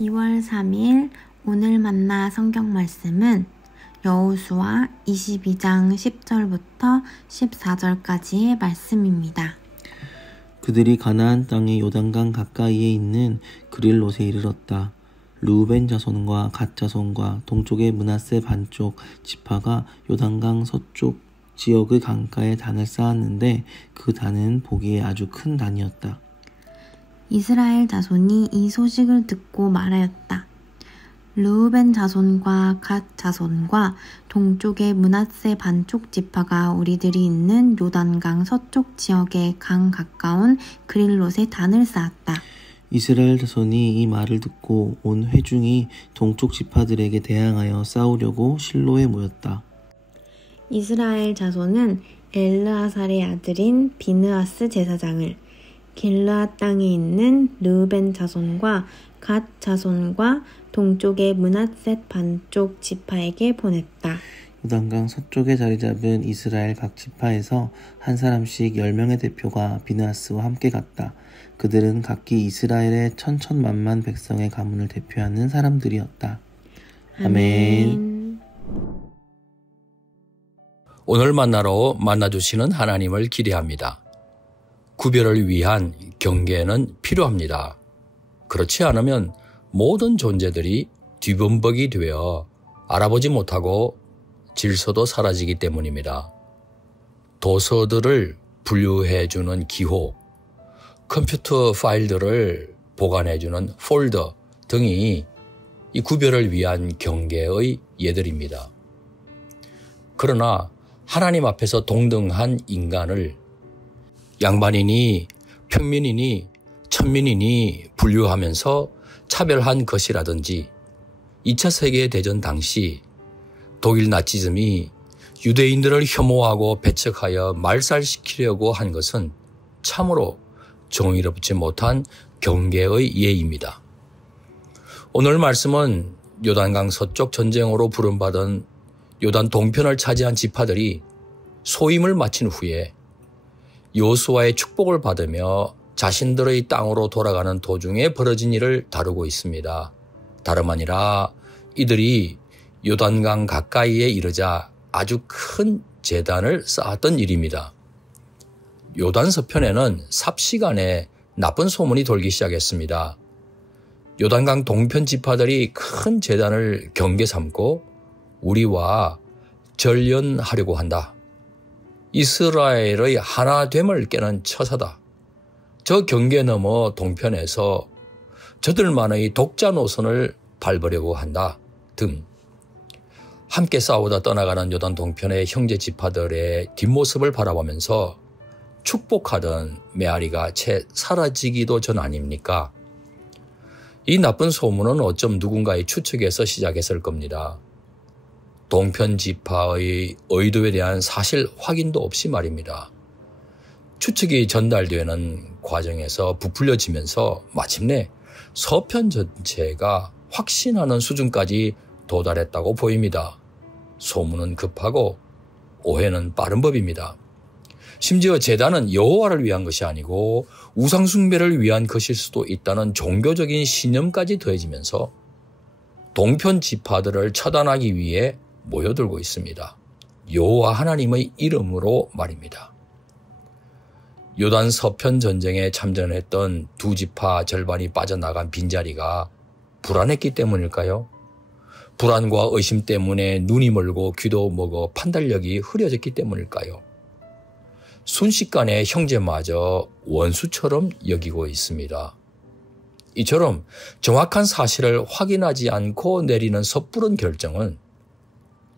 2월 3일 오늘 만나 성경 말씀은 여호수아 22장 10절부터 14절까지의 말씀입니다. 그들이 가나안 땅의 요단강 가까이에 있는 그릴롯에 이르렀다. 르우벤 자손과 갓 자손과 동쪽의 므낫세 반쪽 지파가 요단강 서쪽 지역의 강가에 단을 쌓았는데 그 단은 보기에 아주 큰 단이었다. 이스라엘 자손이 이 소식을 듣고 말하였다. 르우벤 자손과 갓 자손과 동쪽의 므낫세 반쪽 지파가 우리들이 있는 요단강 서쪽 지역의 강 가까운 그릴롯에 단을 쌓았다. 이스라엘 자손이 이 말을 듣고 온 회중이 동쪽 지파들에게 대항하여 싸우려고 실로에 모였다. 이스라엘 자손은 엘르아살의 아들인 비느하스 제사장을 길르앗 땅에 있는 르우벤 자손과 갓 자손과 동쪽의 므낫셋 반쪽 지파에게 보냈다. 요단강 서쪽에 자리 잡은 이스라엘 각 지파에서 한 사람씩 10명의 대표가 비느하스와 함께 갔다. 그들은 각기 이스라엘의 천천만만 백성의 가문을 대표하는 사람들이었다. 아멘. 오늘 만나주시는 하나님을 기대합니다. 구별을 위한 경계는 필요합니다. 그렇지 않으면 모든 존재들이 뒤범벅이 되어 알아보지 못하고 질서도 사라지기 때문입니다. 도서들을 분류해주는 기호, 컴퓨터 파일들을 보관해주는 폴더 등이 이 구별을 위한 경계의 예들입니다. 그러나 하나님 앞에서 동등한 인간을 양반이니 평민이니 천민이니 분류하면서 차별한 것이라든지 2차 세계대전 당시 독일 나치즘이 유대인들을 혐오하고 배척하여 말살시키려고 한 것은 참으로 정의롭지 못한 경계의 예입니다. 오늘 말씀은 요단강 서쪽 전쟁으로 부름받은 요단 동편을 차지한 지파들이 소임을 마친 후에 여호수아의 축복을 받으며 자신들의 땅으로 돌아가는 도중에 벌어진 일을 다루고 있습니다. 다름 아니라 이들이 요단강 가까이에 이르자 아주 큰 제단을 쌓았던 일입니다. 요단 서편에는 삽시간에 나쁜 소문이 돌기 시작했습니다. 요단강 동편 지파들이 큰 제단을 경계 삼고 우리와 절연하려고 한다. 이스라엘의 하나됨을 깨는 처사다. 저 경계 너머 동편에서 저들만의 독자 노선을 밟으려고 한다 등 함께 싸우다 떠나가는 요단 동편의 형제 지파들의 뒷모습을 바라보면서 축복하던 메아리가 채 사라지기도 전 아닙니까? 이 나쁜 소문은 어쩜 누군가의 추측에서 시작했을 겁니다. 동편 지파의 의도에 대한 사실 확인도 없이 말입니다. 추측이 전달되는 과정에서 부풀려지면서 마침내 서편 전체가 확신하는 수준까지 도달했다고 보입니다. 소문은 급하고 오해는 빠른 법입니다. 심지어 제단은 여호와를 위한 것이 아니고 우상숭배를 위한 것일 수도 있다는 종교적인 신념까지 더해지면서 동편 지파들을 처단하기 위해 모여들고 있습니다. 여호와 하나님의 이름으로 말입니다. 요단 서편 전쟁에 참전했던 두 지파 절반이 빠져나간 빈자리가 불안했기 때문일까요? 불안과 의심 때문에 눈이 멀고 귀도 먹어 판단력이 흐려졌기 때문일까요? 순식간에 형제마저 원수처럼 여기고 있습니다. 이처럼 정확한 사실을 확인하지 않고 내리는 섣부른 결정은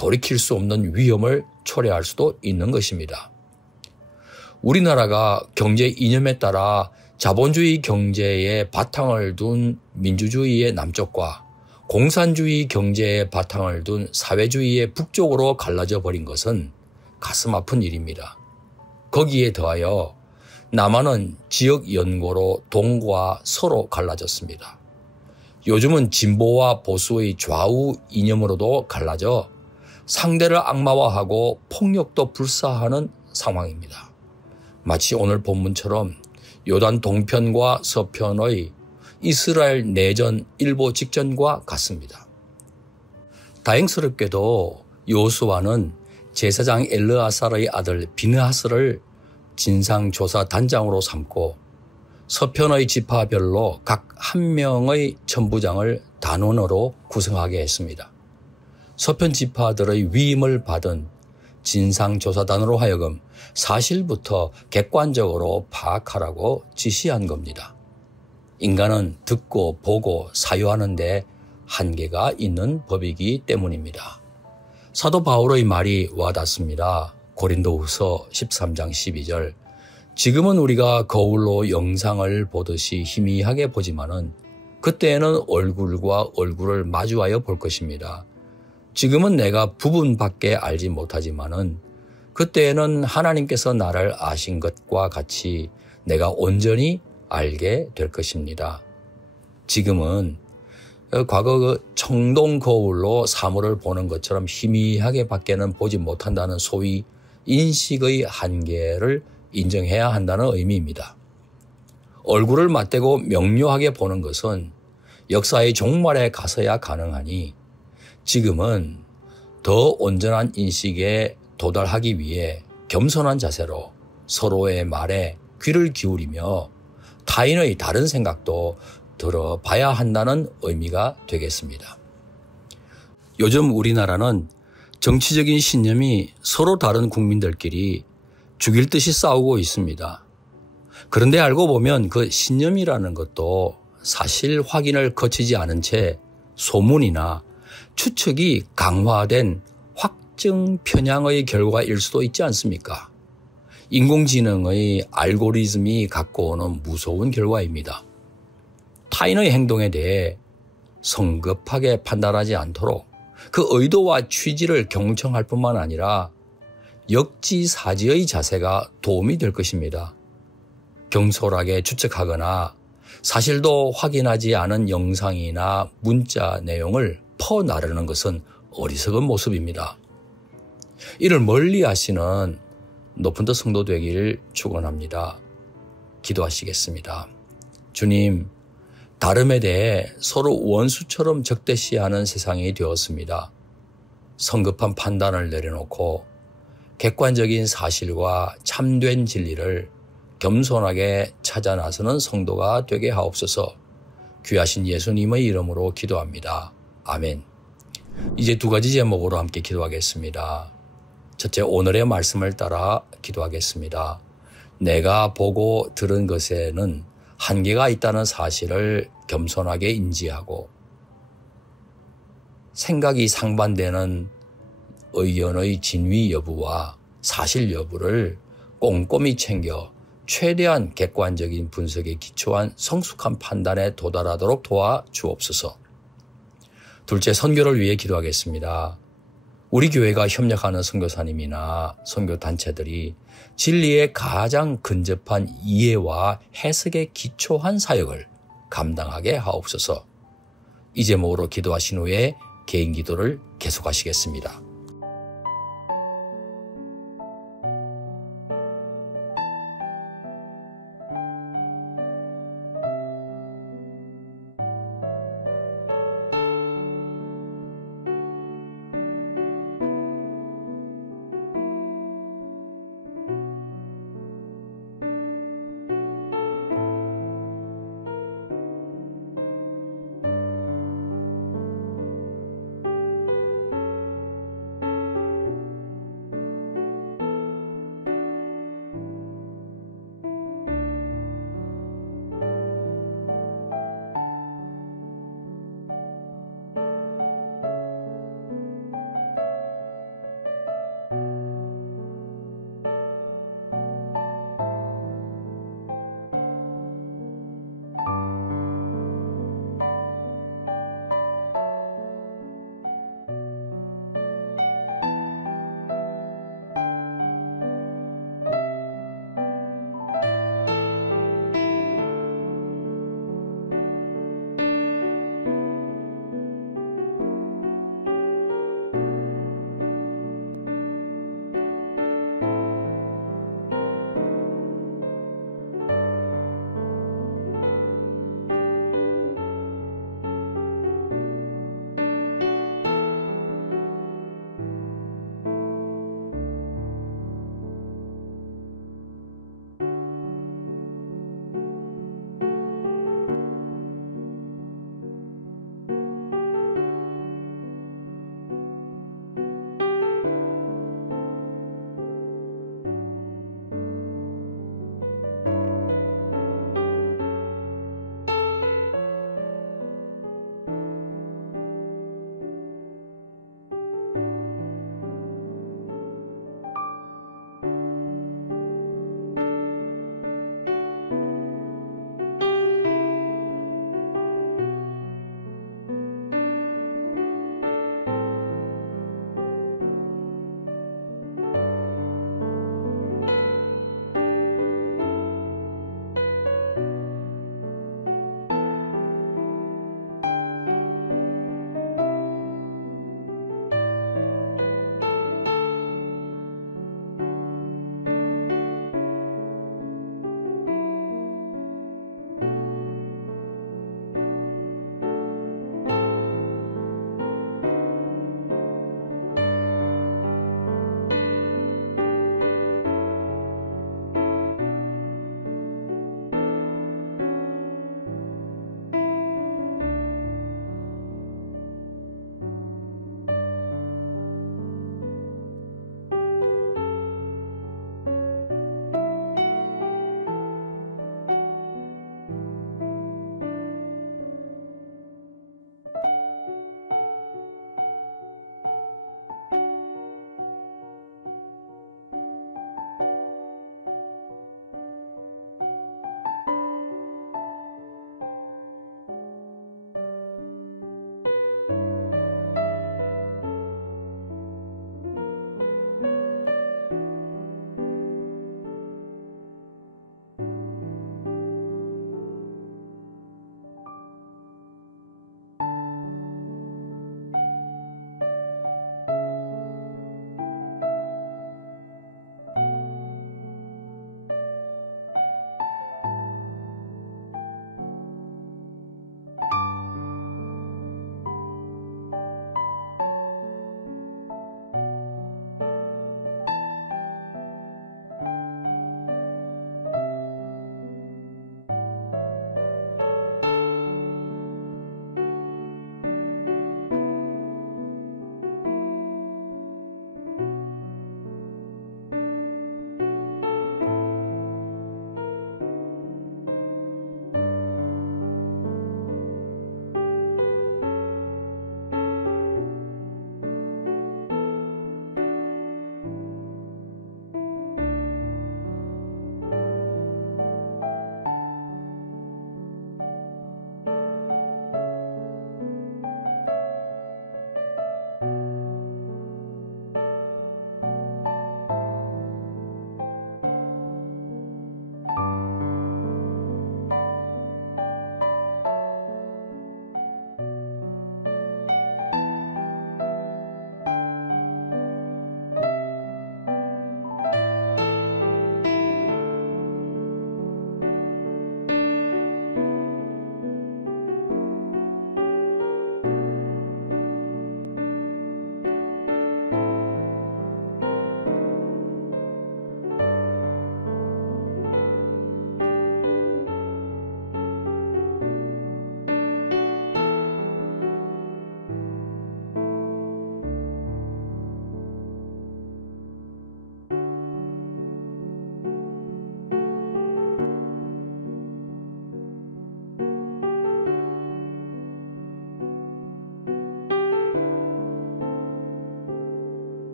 돌이킬 수 없는 위험을 초래할 수도 있는 것입니다. 우리나라가 경제 이념에 따라 자본주의 경제에 바탕을 둔 민주주의의 남쪽과 공산주의 경제에 바탕을 둔 사회주의의 북쪽으로 갈라져 버린 것은 가슴 아픈 일입니다. 거기에 더하여 남한은 지역 연고로 동과 서로 갈라졌습니다. 요즘은 진보와 보수의 좌우 이념으로도 갈라져 상대를 악마화하고 폭력도 불사하는 상황입니다. 마치 오늘 본문처럼 요단 동편과 서편의 이스라엘 내전 일보 직전과 같습니다. 다행스럽게도 여호수아는 제사장 엘르아살의 아들 비느하스를 진상조사 단장으로 삼고 서편의 지파별로 각 한 명의 천부장을 단원으로 구성하게 했습니다. 서편 지파들의 위임을 받은 진상조사단으로 하여금 사실부터 객관적으로 파악하라고 지시한 겁니다. 인간은 듣고 보고 사유하는 데 한계가 있는 법이기 때문입니다. 사도 바울의 말이 와닿습니다. 고린도후서 13장 12절. 지금은 우리가 거울로 영상을 보듯이 희미하게 보지만은 그때에는 얼굴과 얼굴을 마주하여 볼 것입니다. 지금은 내가 부분밖에 알지 못하지만은 그때에는 하나님께서 나를 아신 것과 같이 내가 온전히 알게 될 것입니다. 지금은 과거 그 청동 거울로 사물을 보는 것처럼 희미하게 밖에는 보지 못한다는 소위 인식의 한계를 인정해야 한다는 의미입니다. 얼굴을 맞대고 명료하게 보는 것은 역사의 종말에 가서야 가능하니 지금은 더 온전한 인식에 도달하기 위해 겸손한 자세로 서로의 말에 귀를 기울이며 타인의 다른 생각도 들어봐야 한다는 의미가 되겠습니다. 요즘 우리나라는 정치적인 신념이 서로 다른 국민들끼리 죽일 듯이 싸우고 있습니다. 그런데 알고 보면 그 신념이라는 것도 사실 확인을 거치지 않은 채 소문이나 추측이 강화된 확증 편향의 결과일 수도 있지 않습니까? 인공지능의 알고리즘이 갖고 오는 무서운 결과입니다. 타인의 행동에 대해 성급하게 판단하지 않도록 그 의도와 취지를 경청할 뿐만 아니라 역지사지의 자세가 도움이 될 것입니다. 경솔하게 추측하거나 사실도 확인하지 않은 영상이나 문자 내용을 퍼나르는 것은 어리석은 모습입니다. 이를 멀리 하시는 높은 더 성도 되기를 축원합니다. 기도하시겠습니다. 주님, 다름에 대해 서로 원수처럼 적대시하는 세상이 되었습니다. 성급한 판단을 내려놓고 객관적인 사실과 참된 진리를 겸손하게 찾아 나서는 성도가 되게 하옵소서. 귀하신 예수님의 이름으로 기도합니다. 아멘. 이제 두 가지 제목으로 함께 기도하겠습니다. 첫째, 오늘의 말씀을 따라 기도하겠습니다. 내가 보고 들은 것에는 한계가 있다는 사실을 겸손하게 인지하고 생각이 상반되는 의견의 진위 여부와 사실 여부를 꼼꼼히 챙겨 최대한 객관적인 분석에 기초한 성숙한 판단에 도달하도록 도와주옵소서. 둘째, 선교를 위해 기도하겠습니다. 우리 교회가 협력하는 선교사님이나 선교단체들이 진리의 가장 근접한 이해와 해석에 기초한 사역을 감당하게 하옵소서. 이 제목으로 기도하신 후에 개인 기도를 계속하시겠습니다.